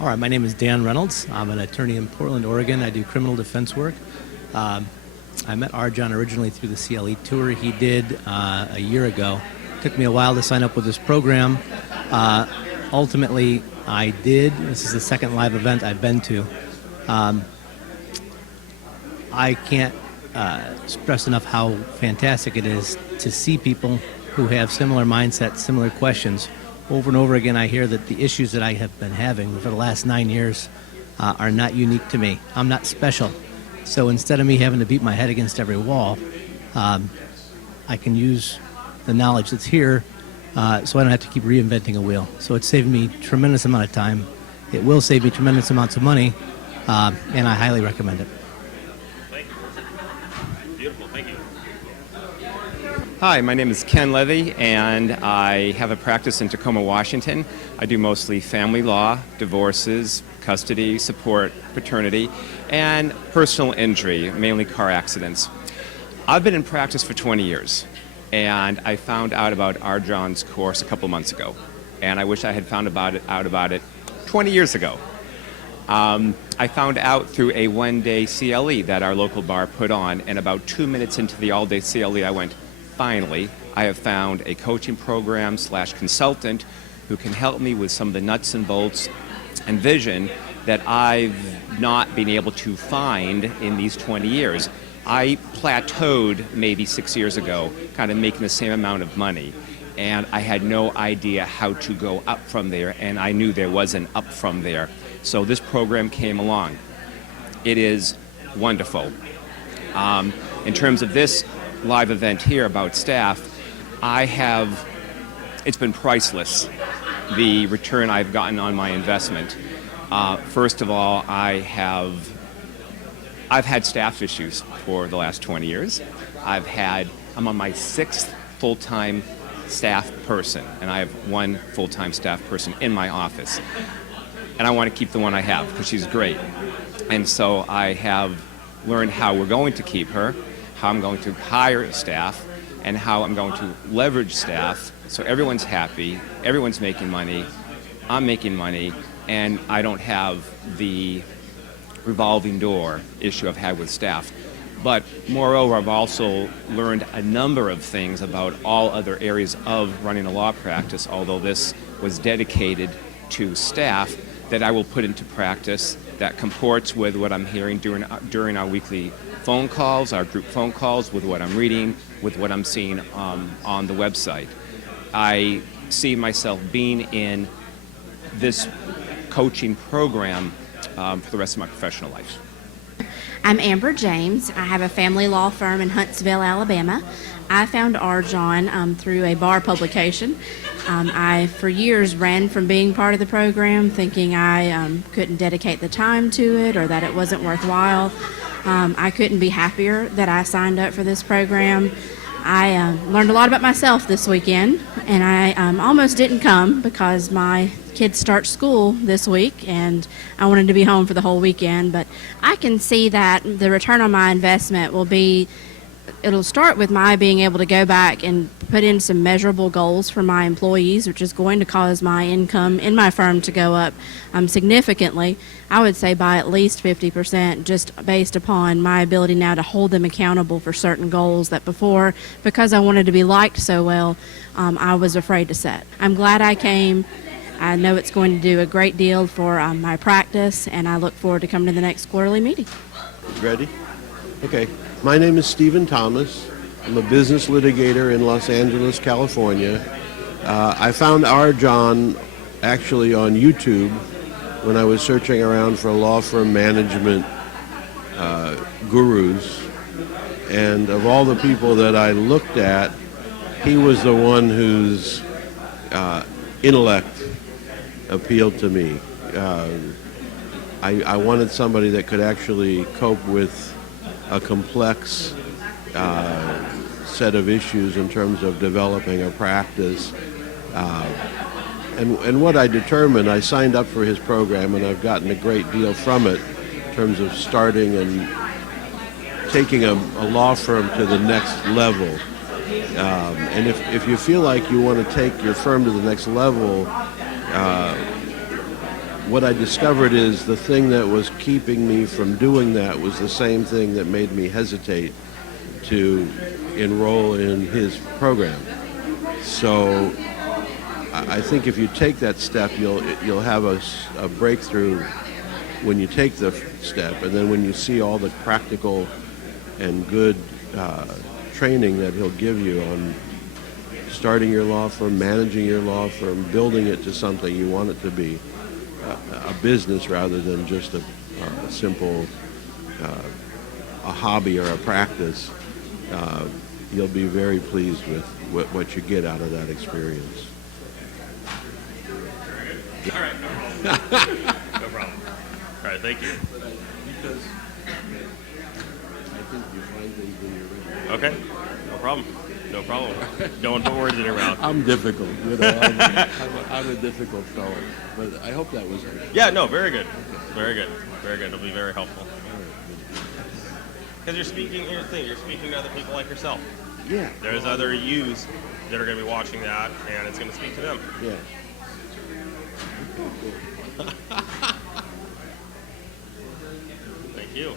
All right, my name is Dan Reynolds. I'm an attorney in Portland, Oregon. I do criminal defense work. I met Rjon originally through the CLE tour he did a year ago. Took me a while to sign up with this program. Ultimately, I did. This is the second live event I've been to. I can't stress enough how fantastic it is to see people who have similar mindsets, similar questions. Over and over again, I hear that the issues that I have been having for the last 9 years are not unique to me. I'm not special. So instead of me having to beat my head against every wall, I can use the knowledge that's here so I don't have to keep reinventing a wheel. So it's saved me a tremendous amount of time. It will save me tremendous amounts of money, and I highly recommend it. Thank you. Beautiful. Thank you. Hi, my name is Ken Levy, and I have a practice in Tacoma, Washington. I do mostly family law, divorces, custody, support, paternity, and personal injury, mainly car accidents. I've been in practice for 20 years, and I found out about Rjon's course a couple months ago, and I wish I had found out about it 20 years ago. I found out through a one-day CLE that our local bar put on, and about 2 minutes into the all-day CLE, I went, finally, I have found a coaching program / consultant who can help me with some of the nuts and bolts and vision that I've not been able to find in these 20 years. I plateaued maybe 6 years ago, kind of making the same amount of money, and I had no idea how to go up from there, and I knew there was an up from there. So this program came along. It is wonderful. In terms of this live event here about staff, it's been priceless, the return I've gotten on my investment. First of all, I've had staff issues for the last 20 years. I'm on my 6th full-time staff person, and I have 1 full-time staff person in my office. And I want to keep the one I have because she's great. And so I have learned how we're going to keep her, how I'm going to hire staff, and how I'm going to leverage staff so everyone's happy, everyone's making money, I'm making money, and I don't have the revolving door issue I've had with staff. But moreover, I've also learned a number of things about all other areas of running a law practice, although this was dedicated to staff, that I will put into practice that comports with what I'm hearing during our weekly phone calls, our group phone calls, with what I'm reading, with what I'm seeing on the website. I see myself being in this coaching program for the rest of my professional life. I'm Amber James. I have a family law firm in Huntsville, Alabama. I found Rjon through a bar publication. I, for years, ran from being part of the program, thinking I couldn't dedicate the time to it or that it wasn't worthwhile. I couldn't be happier that I signed up for this program. I learned a lot about myself this weekend, and I almost didn't come because my kids start school this week, and I wanted to be home for the whole weekend. But I can see that the return on my investment it'll start with my being able to go back and put in some measurable goals for my employees, which is going to cause my income in my firm to go up significantly. I would say by at least 50%, just based upon my ability now to hold them accountable for certain goals that before, because I wanted to be liked so well, I was afraid to set. I'm glad I came. I know it's going to do a great deal for my practice, and I look forward to coming to the next quarterly meeting. Ready? Okay. My name is Stephen Thomas. I'm a business litigator in Los Angeles, California. I found Rjon actually on YouTube when I was searching around for law firm management gurus. And of all the people that I looked at, he was the one whose intellect appealed to me. I wanted somebody that could actually cope with a complex set of issues in terms of developing a practice. And what I determined, I signed up for his program, and I've gotten a great deal from it in terms of starting and taking a law firm to the next level. And if you feel like you want to take your firm to the next level, what I discovered is the thing that was keeping me from doing that was the same thing that made me hesitate to enroll in his program. So I think if you take that step, you'll have a breakthrough when you take the step, and then when you see all the practical and good training that he'll give you on starting your law firm, managing your law firm, building it to something you want it to be, a business rather than just a simple a hobby or a practice, you'll be very pleased with what you get out of that experience. All right. No problem. All right, thank you. Because I think you find things when you're ready. Okay, no problem. No problem. Don't put words in your mouth. I'm difficult, I'm a difficult fellow, but I hope that was good. Yeah, no, very good. Very good. Very good. It'll be very helpful. Because here's the thing, you're speaking to other people like yourself. Yeah. There's other yous that are going to be watching that, and it's going to speak to them. Yeah. Thank you.